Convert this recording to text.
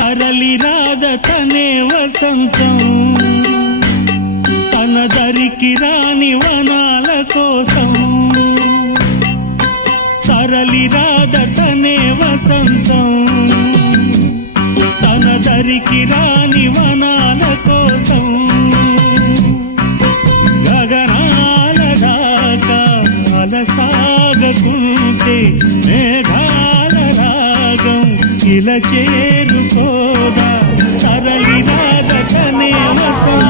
తరలి రాదతనే వసంతం తన దరికి రాని వనాల కోసం తరలి రాదతనే వసంతం తన దరికి రాని వనాల కోసం గగనాల దాకా అలసాగకుంటే మేఘాల రాగం ఇలా చేరుకోదా తరలి రాదతనే వసంతం